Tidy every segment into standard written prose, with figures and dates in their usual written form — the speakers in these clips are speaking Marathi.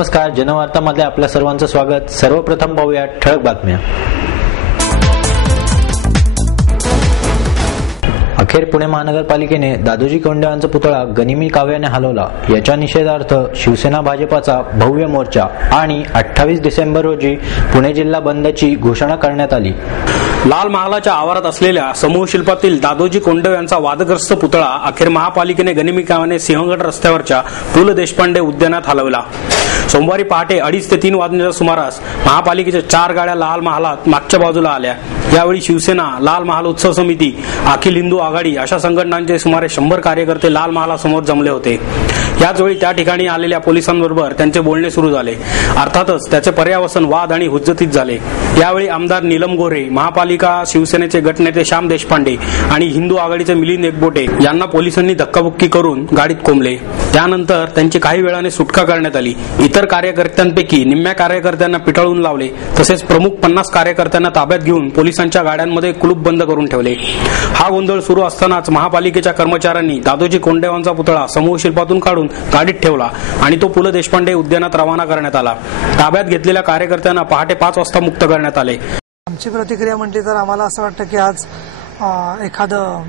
नमस्कार, जनवार्तामध्ये आपल्या सर्वांचं स्वागत। सर्वप्रथम पाहूया ठळक बातम्या। अखेर पुणे महानगरपालिकेने दादोजी कोंडे यांचा पुतळा गनिमी काव्याने हलवला। याच्या निषेधार्थ शिवसेना भाजपाचा भव्य मोर्चा आणि 28 डिसेंबर रोजी पुणे जिल्हा बंदची घोषणा करण्यात आली। लाल महालाच्या आवारात असलेल्या समूह शिल्पातील दादोजी कोंडे यांचा वादग्रस्त पुतळा अखेर महापालिकेने गनिमी काव्याने सिंहगड रस्त्यावरच्या पु ल देशपांडे उद्यानात हलवला। सोमवारी पहाटे 2:30 ते 3 वाजण्याच्या सुमारास महापालिकेच्या 4 गाड्या लाल महालात मागच्या बाजूला आल्या। यावेळी शिवसेना, लाल महाल उत्सव समिती, अखिल हिंदू आघाडी अशा संघटनांचे सुमारे 100 कार्यकर्ते लाल महालासमोर जमले होते। याचवेळी त्या ठिकाणी आलेल्या पोलिसांबरोबर त्यांचे बोलणे सुरू झाले। अर्थातच त्याचे पर्यावसन वाद आणि हुज्जतीत झाले। यावेळी आमदार नीलम गोरे, महापालिका शिवसेनेचे गटनेते श्याम देशपांडे आणि हिंदू आघाडीचे मिलिंद एकबोटे यांना पोलिसांनी धक्काबुक्की करून गाडीत कोंबले। त्यानंतर त्यांची काही वेळाने सुटका करण्यात आली। इतर कार्यकर्त्यांपैकी निम्म्या कार्यकर्त्यांना पिटाळून लावले, तसेच प्रमुख 50 कार्यकर्त्यांना ताब्यात घेऊन पोलिसांच्या गाड्यांमध्ये कुलूप बंद करून ठेवले। हा गोंधळ सुरू असतानाच महापालिकेच्या कर्मचाऱ्यांनी दादोजी कोंडे यांचा पुतळा समूह शिल्पातून काढून गाडीत ठेवला आणि तो पु ल देशपांडे उद्यानात रवाना करण्यात आला। ताब्यात घेतलेल्या कार्यकर्त्यांना पहाटे 5 वाजता मुक्त करण्यात आले। आमची प्रतिक्रिया म्हटली तर आम्हाला असं वाटतं की आज एखादं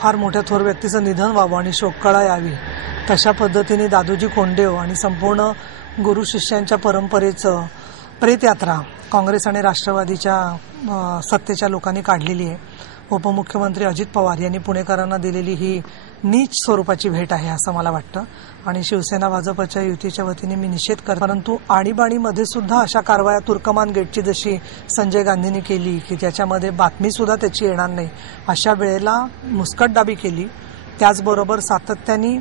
फार मोठ्या थोर व्यक्तीचं निधन व्हावं आणि शोककळा यावी, तशा पद्धतीने दादोजी कोंडे आणि संपूर्ण गुरु शिष्यांच्या परंपरेचं प्रेतयात्रा काँग्रेस आणि राष्ट्रवादीच्या सत्तेच्या लोकांनी काढलेली आहे। उपमुख्यमंत्री अजित पवार यांनी पुणेकरांना दिलेली ही नीच स्वरूपाची भेट आहे असं मला वाटतं आणि शिवसेना भाजपच्या युतीच्या वतीने मी निषेध करतो। परंतु आणीबाणीमध्ये सुद्धा अशा कारवाया तुर्कमान गेटची जशी संजय गांधींनी केली की त्याच्यामध्ये बातमी सुद्धा त्याची येणार नाही, अशा वेळेला मुस्कटदाबी केली। त्याचबरोबर सातत्याने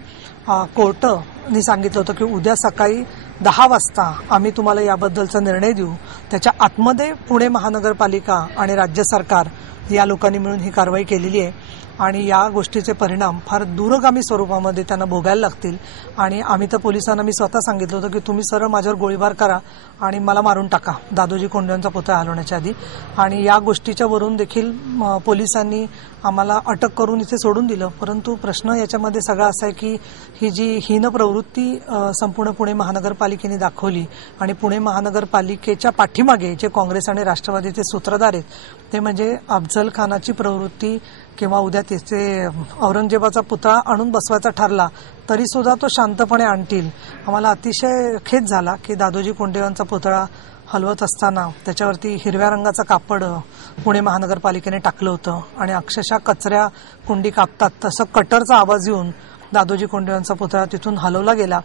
कोर्टाने सांगितलं होतं की उद्या सकाळी 10 वाजता आम्ही तुम्हाला याबद्दलचा निर्णय देऊ। त्याच्या आतमध्ये पुणे महानगरपालिका आणि राज्य सरकार या लोकांनी मिळून ही कारवाई केलेली आहे आणि या गोष्टीचे परिणाम फार दूरगामी स्वरूपामध्ये त्यांना भोगायला लागतील। आणि आम्ही तर पोलिसांना मी स्वतः सांगितलं होतं की तुम्ही सरळ माझ्यावर गोळीबार करा आणि मला मारून टाका दादोजी कोंडे यांचा पुतळा हलवण्याच्या आधी। आणि या गोष्टीच्या वरून देखील पोलिसांनी आम्हाला अटक करून इथे सोडून दिलं। परंतु प्रश्न याच्यामध्ये सगळा असा आहे की ही जी हीन प्रवृत्ती संपूर्ण पुणे महानगरपालिकेने दाखवली आणि पुणे महानगरपालिकेच्या पाठीमागे जे काँग्रेस आणि राष्ट्रवादीचे सूत्रधार आहेत ते म्हणजे अफजल खानाची प्रवृत्ती किंवा उद्या त्याचे औरंगजेबाचा पुतळा आणून बसवायचा ठरला तरी सुद्धा तो शांतपणे आणतील। आम्हाला अतिशय खेद झाला की दादोजी कोंडे यांचा पुतळा हलवत असताना त्याच्यावरती हिरव्या रंगाचं कापड पुणे महानगरपालिकेने टाकलं होतं आणि अक्षरशः कचऱ्या कुंडी कापतात तसं कटरचा आवाज येऊन दादोजी कोंडे यांचा पुतळा तिथून हलवला गेला।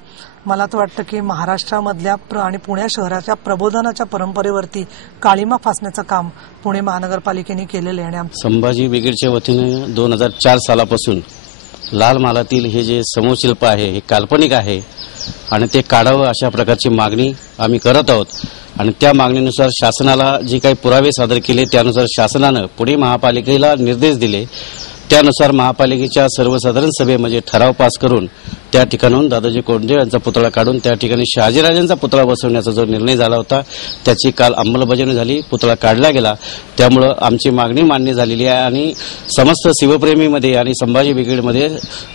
मला तर वाटतं की महाराष्ट्रामधल्या आणि पुणे शहराच्या प्रबोधनाच्या परंपरेवरती काळीमा फासण्याचं काम पुणे महानगरपालिकेने केलेलं आहे। आणि संभाजी ब्रिगेडच्या वतीने 2004 सालापासून लाल महालातील हे जे समूहशिल्प आहे हे काल्पनिक आहे आणि ते काढावं अशा प्रकारची मागणी आम्ही करत आहोत आणि त्या मागणीनुसार शासनाला जे काही पुरावे सादर केले त्यानुसार शासनानं पुणे महापालिकेला निर्देश दिले। त्यानुसार महापालिकेच्या सर्वसाधारण सभेमध्ये ठराव पास करून त्या ठिकाणून दादोजी कोंडे यांचा पुतळा काढून त्या ठिकाणी शहाजीराजांचा पुतळा बसवण्याचा जो निर्णय झाला होता त्याची काल अंमलबजावणी झाली, पुतळा काढला गेला। त्यामुळे आमची मागणी मान्य झालेली आहे आणि समस्त शिवप्रेमीमध्ये आणि संभाजी ब्रिगेडमध्ये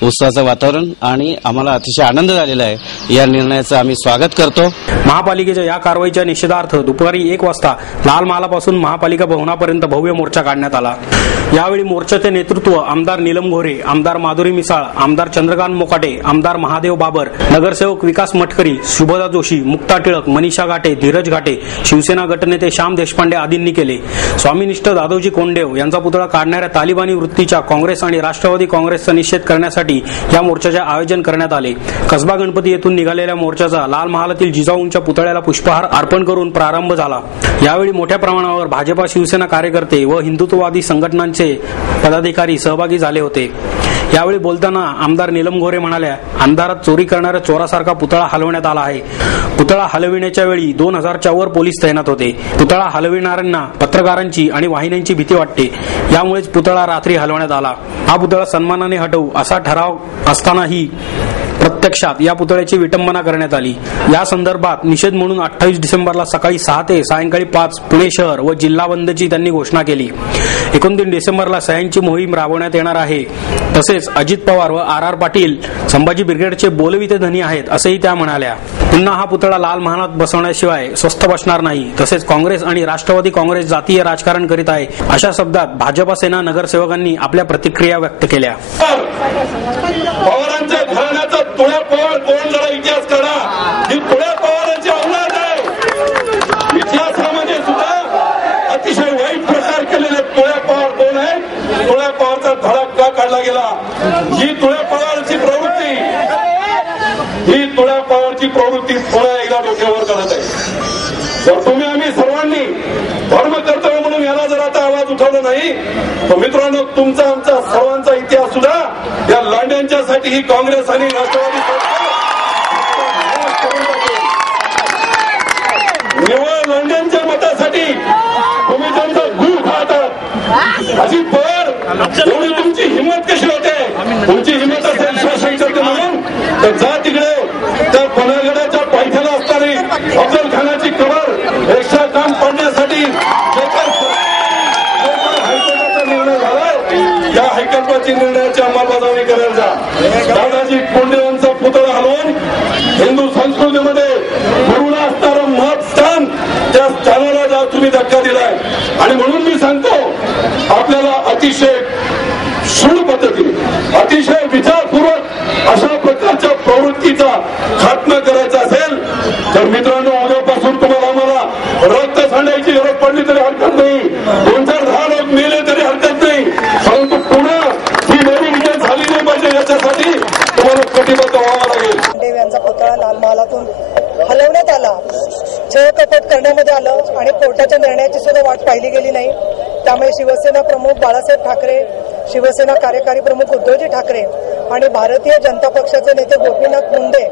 उत्साहाचं वातावरण आणि आम्हाला अतिशय आनंद झालेला आहे। या निर्णयाचं आम्ही स्वागत करतो। महापालिकेच्या या कारवाईच्या निषेधार्थ दुपारी 1 वाजता लाल महालापासून महापालिका भवनापर्यंत भव्य मोर्चा काढण्यात आला। यावेळी मोर्चाचे नेतृत्व आमदार नीलम गोरे, आमदार माधुरी मिसाळ, आमदार चंद्रकांत मोकाटे, आमदार महादेव बाबर, नगरसेवक विकास मटकरी, शुभदा जोशी, मुक्ता टिळक, मनीषा घाटे, धीरज घाटे, शिवसेना गटनेते श्याम देशपांडे आदींनी केले। स्वामीनिष्ठ दादोजी कोंडे यांचा पुतळा काढणाऱ्या तालिबानी वृत्तीच्या काँग्रेस आणि राष्ट्रवादी काँग्रेसचा निषेध करण्यासाठी या मोर्चाचे आयोजन करण्यात आले। कसबा गणपती येथून निघालेल्या मोर्चाचा लाल महालातील जिजाऊंच्या पुतळ्याला पुष्पहार अर्पण करून प्रारंभ झाला। यावेळी मोठ्या प्रमाणावर भाजपा शिवसेना कार्यकर्ते व हिंदुत्ववादी संघटनांचे पदाधिकारी सहभागी झाले होते। यावेळी बोलताना आमदार नीलम गोरे म्हणाल्या, अंधारात चोरी करणाऱ्या चोरासारखा पुतळा हलवण्यात आला आहे। पुतळा हलविण्याच्या वेळी 2000च्या वर पोलीस तैनात होते। पुतळा हलविणाऱ्यांना पत्रकारांची आणि वाहिन्यांची भीती वाटते, यामुळेच पुतळा रात्री हलवण्यात आला। हा पुतळा सन्मानाने हटवू असा ठराव असतानाही प्रत्यक्षात या पुतळ्याची विटंबना करण्यात आली। या संदर्भात निषेध म्हणून 28 डिसेंबरला सकाळी 6 ते सायंकाळी 5 पुणे शहर व जिल्हा बंदची त्यांनी घोषणा केली। 29 डिसेंबरला सह्यांची मोहीम राबवण्यात येणार आहे। तसेच काँग्रेस अजित पवार व आर पाटील संभाजी ब्रिगेडचे बोलविते धनी आहेत असेही त्या म्हणाल्या. पुन्हा हा पुतळा लाल महालात बसवण्याशिवाय स्वस्थ बसणार नाही. तसेच काँग्रेस आणि राष्ट्रवादी काँग्रेस जातीय राजकारण करीत आहे अशा शब्दात भाजपा सेना नगरसेवकांनी आपल्या प्रतिक्रिया व्यक्त केल्या. पवारांच्या घराण्याचा तुळ्या पवार कोण जरा इतिहास करा. ही तुळ्या पवारांची औलाद आहे. इतिहासामध्ये सुद्धा अतिशय वाईट प्रकार केलेले तुळ्या पवार कोण आहे. तुळ्या पवारचा धडा का काढला गेला. ही तुळ्या पवारची प्रवृत्ती थोड्या एकदा डोक्यावर करत आहे. जर तुम्ही आम्ही सर्वांनी धर्म कर्तव्य म्हणून याला जर आता आवाज उठवला नाही तर मित्रांनो तुमचा आमचा सर्वांचा इतिहास सुद्धा या लांड्यांच्यासाठी ही काँग्रेस आणि राष्ट्रवादी निवळ लांड्यांच्या मतासाठी तुम्ही त्यांचा गूळ खातात. अजित पवार एवढी तुमची हिंमत कशी होते. तुमची हिंमत असेल शासन करते म्हणून तर जा तिकडे त्या पन्हागडाच्या पायथ्याला असणारी अफजल खानाची कबर एक्स्ट्रा काम पाडण्यासाठी हायकोर्टाचा निर्णय झालाय. या हायकोर्टाची निर्णयाची अंमलबजावणी करायला जा. दादाजी कोंडे यांचा पुतळा हलवून हिंदू संस्कृतीमध्ये गुरुला असणारं महत् स्थान त्या स्थानाला जा तुम्ही धक्का दिलाय. आणि म्हणून मी सांगतो आपल्याला अतिशय सूड पद्धतीने अतिशय विचारपूर्वक अशा प्रकारच्या प्रवृत्तीचा खात्मा करायचा असेल तर मित्रांनो उद्यापासून तुम्हाला आम्हाला रक्त सांडायची गरज पडली तरी हरकत नाही. 2-4-10 लोक मेले तरी हरकत नाही. परंतु पुन्हा ही नवी विजय झाली नाही पाहिजे याच्यासाठी तुम्हाला कटिबद्ध व्हावं लागेल. देव यांचा पुतळा लाल महालातून हलवण्यात आला. छळकपट करण्यामध्ये आलं आणि कोर्टाच्या निर्णयाची सुद्धा वाट पाहिली गेली नाही. त्यामुळे शिवसेना प्रमुख बाळासाहेब ठाकरे, शिवसेना कार्यकारी प्रमुख उद्धवजी ठाकरे आणि भारतीय जनता पक्षाचे नेते गोपीनाथ मुंडे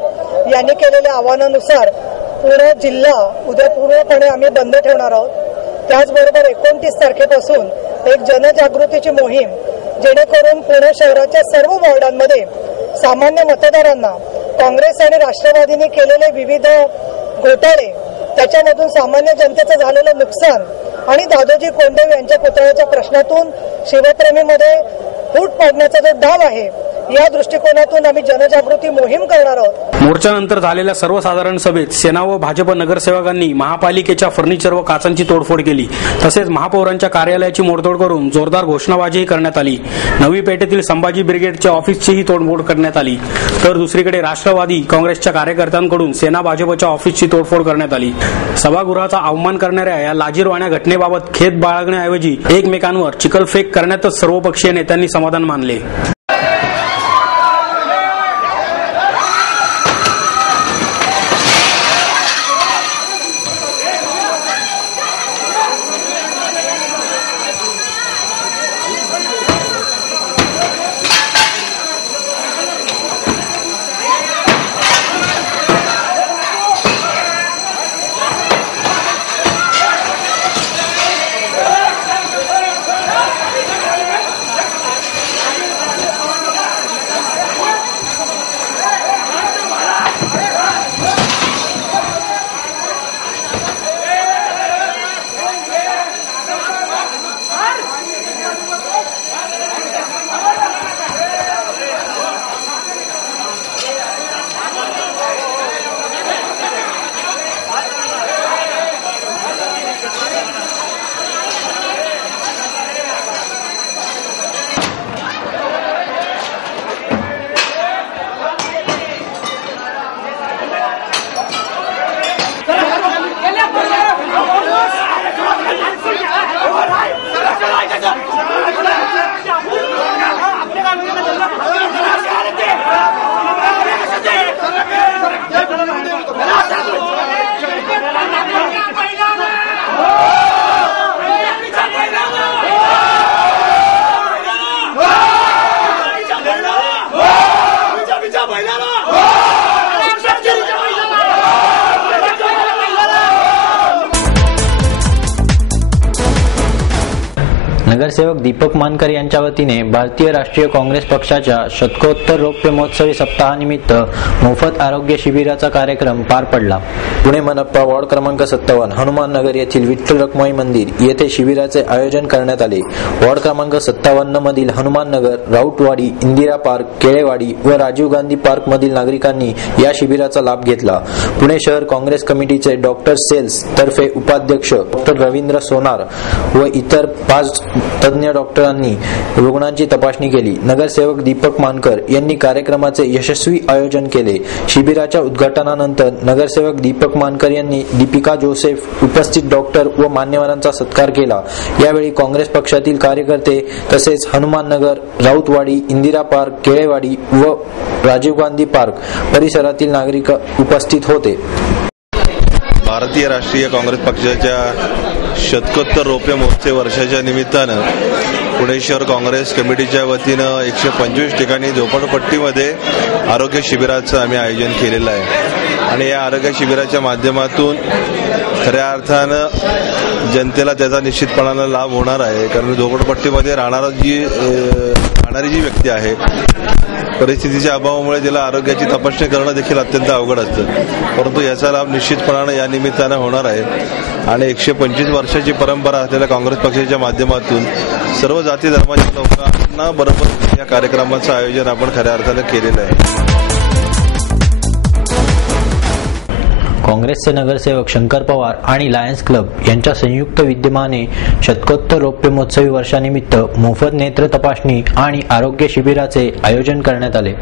यांनी केलेल्या आवाहनानुसार पुणे जिल्हा उद्या पूर्णपणे आम्ही बंद ठेवणार आहोत. त्याचबरोबर 29 तारखेपासून एक जनजागृतीची मोहीम जेणेकरून पुणे शहराच्या सर्व वॉर्डांमध्ये सामान्य मतदारांना काँग्रेस आणि राष्ट्रवादीने केलेले विविध घोटाळे त्याच्यामधून सामान्य जनतेचं झालेलं नुकसान आणि दादोजी कोंडदेव यांच्या पुतळ्याच्या प्रश्नातून शिवप्रेमीमध्ये फूट पाडण्याचा जो डाव आहे या दृष्टिकोनातून आम्ही जनजागृती मोहीम करणार आहोत. मोर्चानंतर झालेल्या सर्वसाधारण सभेत सेना व भाजप नगरसेवकांनी महापालिकेच्या फर्निचर व काचांची तोडफोड केली. तसेच महापौरांच्या कार्यालयाची मोडतोड करून जोरदार घोषणाबाजीही करण्यात आली. नवी पेठेतील संभाजी ब्रिगेडच्या ऑफिसचीही तोडफोड करण्यात आली. तर दुसरीकडे राष्ट्रवादी काँग्रेसच्या कार्यकर्त्यांकडून सेना भाजपच्या ऑफिसची तोडफोड करण्यात आली. सभागृहाचा अवमान करणाऱ्या या लाजीरवाण्या घटनेबाबत खेद बाळगण्याऐवजी एकमेकांवर चिखलफेक करण्यातच सर्वपक्षीय नेत्यांनी समाधान मानले. नगरसेवक दीपक मानकर यांच्या वतीने भारतीय राष्ट्रीय काँग्रेस पक्षाच्या शतकोत्तर रौप्य महोत्सवी सप्ताहानिमित्त मोफत आरोग्य शिबिराचा कार्यक्रम पार पडला. पुणे मनपा वॉर्ड क्रमांक 57 हनुमान नगर येथील विठ्ठल रखुमाई मंदिर येथे शिबिराचे आयोजन करण्यात आले. वॉर्ड क्रमांक 57 मधील हनुमान नगर, राऊतवाडी, इंदिरा पार्क, केळेवाडी व राजीव गांधी पार्क मधील नागरिकांनी या शिबिराचा लाभ घेतला. पुणे शहर काँग्रेस कमिटीचे डॉक्टर सेल्स तर्फे उपाध्यक्ष डॉक्टर रवींद्र सोनार व इतर 5 तज्ञ डॉक्टरांनी रुग्णांची तपासणी केली. नगरसेवक दीपक मानकर यांनी कार्यक्रमाचे यशस्वी आयोजन केले. शिबिराच्या उद्घाटनानंतर नगरसेवक दीपक मानकर यांनी दीपिका जोसेफ उपस्थित डॉक्टर व मान्यवरांचा सत्कार केला. यावेळी काँग्रेस पक्षातील कार्यकर्ते तसेच हनुमान नगर, राऊतवाडी, इंदिरा पार्क, केळेवाडी व राजीव गांधी पार्क परिसरातील नागरिक उपस्थित होते. भारतीय राष्ट्रीय काँग्रेस पक्षाच्या शतकोत्तर रौप्य महोत्सवी वर्षाच्या निमित्तानं पुणे शहर काँग्रेस कमिटीच्या वतीनं 125 ठिकाणी झोपडपट्टीमध्ये आरोग्य शिबिराचं आम्ही आयोजन केलेलं आहे आणि या आरोग्य शिबिराच्या माध्यमातून खऱ्या अर्थानं जनतेला त्याचा निश्चितपणानं लाभ होणार आहे. कारण झोपडपट्टीमध्ये राहणारी जी व्यक्ती आहे परिस्थितीच्या अभावामुळे तिला आरोग्याची तपासणी करणं देखील अत्यंत अवघड असतं, परंतु याचा लाभ निश्चितपणानं या निमित्तानं होणार आहे. आणि 125 वर्षाची परंपरा असलेल्या काँग्रेस पक्षाच्या माध्यमातून सर्व जाती धर्माच्या लोकांना बरोबर या कार्यक्रमाचं आयोजन आपण खऱ्या अर्थानं केलेलं आहे. काँग्रेसचे नगरसेवक शंकर पवार आणि लायन्स क्लब यांच्या संयुक्त विद्यमाने शतकोत्तर रौप्य महोत्सवी वर्षानिमित्त मोफत नेत्र तपासणी आणि आरोग्य शिबिराचे आयोजन करण्यात आले.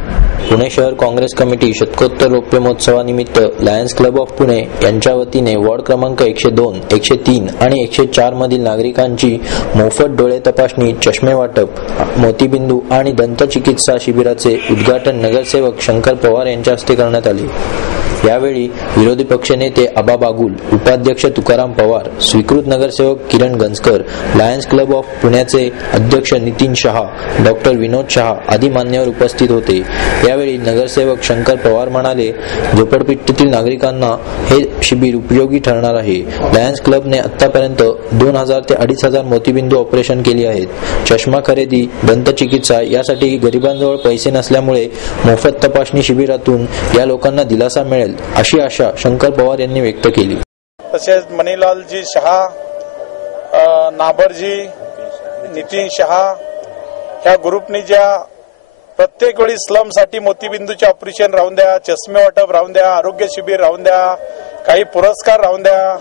पुणे शहर काँग्रेस कमिटी शतकोत्तर रौप्य महोत्सवानिमित्त लायन्स क्लब ऑफ पुणे यांच्या वतीने वॉर्ड क्रमांक 102, 103 आणि 104 मधील नागरिकांची मोफत डोळे तपासणी, चष्मे वाटप, मोतीबिंदू आणि दंतचिकित्सा शिबिराचे उद्घाटन नगरसेवक शंकर पवार यांच्या हस्ते करण्यात आले. यावेळी विरोधी पक्षनेते आबा बागुल, उपाध्यक्ष तुकाराम पवार, स्वीकृत नगरसेवक किरण गंजकर, लायन्स क्लब ऑफ पुण्याचे अध्यक्ष नितीन शहा, डॉक्टर विनोद शहा आदी मान्यवर उपस्थित होते. यावेळी नगरसेवक शंकर पवार म्हणाले, झोपडपट्टीतील नागरिकांना हे शिबिर उपयोगी ठरणार आहे. लायन्स क्लबने आतापर्यंत 2000 ते 2500 मोतीबिंदू ऑपरेशन केली आहेत. चष्मा खरेदी, दंतचिकित्सा यासाठी गरिबांजवळ पैसे नसल्यामुळे मोफत तपासणी शिबिरातून या लोकांना दिलासा मिळेल अशी आशा शंकर पवार यांनी व्यक्त केली. तसेच मणिलालजी शहा, नाबरजी, नितीन शहा ह्या ग्रुपनी ज्या प्रत्येक वेळी स्लमसाठी मोतीबिंदूचे ऑपरेशन राहून द्या, चष्मे वाटप राहून द्या, आरोग्य शिबिर राहून द्या, काही पुरस्कार राहून द्या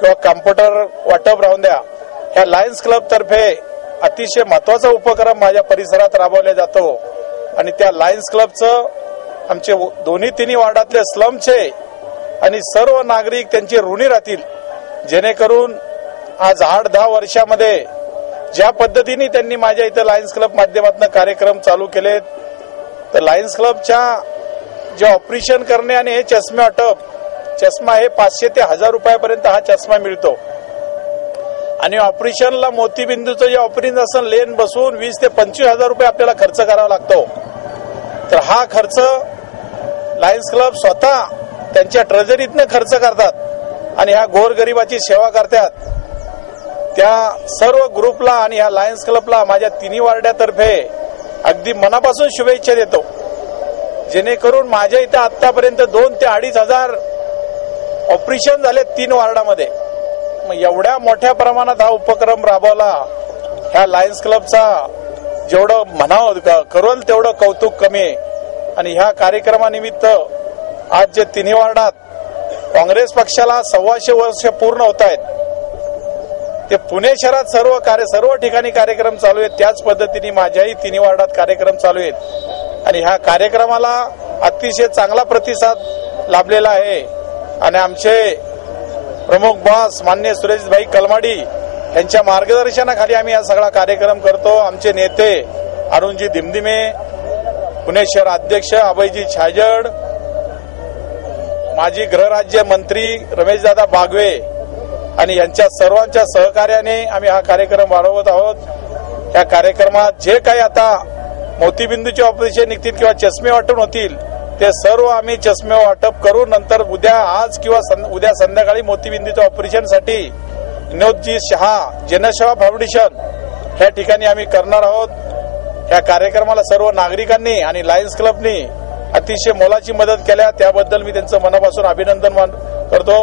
किंवा कॉम्प्युटर वाटप राहून द्या, ह्या लायन्स क्लब तर्फे अतिशय महत्वाचा उपक्रम माझ्या परिसरात राबवला जातो. आणि त्या लायन्स क्लबचं आमचे दोन्ही वार्डातले स्लमचे आणि सर्व नागरिक त्यांचे ऋणी राहतील, जेणेकरून आज 8-10 वर्षामध्ये ज्या पद्धतीने त्यांनी माझ्या इथं लायन्स क्लब माध्यमातून कार्यक्रम चालू केलेत, तर लायन्स क्लबच्या जे ऑपरेशन करणे आणि हे चष्मे वाटप, चष्मा हे 500 ते 1000 रुपयापर्यंत हा चष्मा मिळतो. आणि ऑपरेशनला मोतीबिंदूचं जे ऑपरेशन असं लेन बसून 20 ते 25,000 रुपये आपल्याला खर्च करावा लागतो. तर हा खर्च लायन्स क्लब स्वतः त्यांच्या ट्रेझरीतनं खर्च करतात आणि ह्या गोरगरिबाची सेवा करतात. त्या सर्व ग्रुपला आणि ह्या लायन्स क्लबला माझ्या 3 वार्डातर्फे अगदी मनापासून शुभेच्छा देतो, जेणेकरून माझ्या इथं आतापर्यंत 2 ते 2,500 ऑपरेशन झाले 3 वार्डामध्ये. मग एवढ्या मोठ्या प्रमाणात हा उपक्रम राबवला, ह्या लायन्स क्लबचा जेवढं म्हणावं करूल तेवढं कौतुक कमी आहे. आणि ह्या कार्यक्रमानिमित्त आज जे 3 वार्डात काँग्रेस पक्षाला 125 वर्ष पूर्ण होत आहेत, ते पुणे शहरात सर्व ठिकाणी कार्यक्रम चालू आहेत. त्याच पद्धतीने माझ्याही 3 वार्डात कार्यक्रम चालू आहेत आणि ह्या कार्यक्रमाला अतिशय चांगला प्रतिसाद लाभलेला आहे. आणि आमचे प्रमुख बॉस माननीय सुरेशभाई कलमाडी यांच्या मार्गदर्शनाखाली आम्ही हा सगळा कार्यक्रम करतो. आमचे नेते अरुणजी दिमदिमे, पुणे शहर अध्यक्ष अभयजी छाजड, माजी गृहराज्य मंत्री रमेशदादा बागवे आणि यांच्या सर्वांच्या सहकार्याने आम्ही हा कार्यक्रम वाढवत आहोत. या कार्यक्रमात जे काही आता मोतीबिंदूचे ऑपरेशन निघतील किंवा चष्मे वाटून होतील, ते सर्व आम्ही चष्मे वाटप करू. नंतर आज किंवा उद्या संध्याकाळी मोतीबिंदूच्या ऑपरेशनसाठी विनोदजी शहा जनसेवा फाउंडेशन या ठिकाणी आम्ही करणार आहोत। या कार्यक्रमाला सर्व नागरिकांनी आणि लायन्स क्लबनी अतिशय मोलाची मदत केल्या त्याबद्दल मी त्यांचं मनापासून अभिनंदन करतो।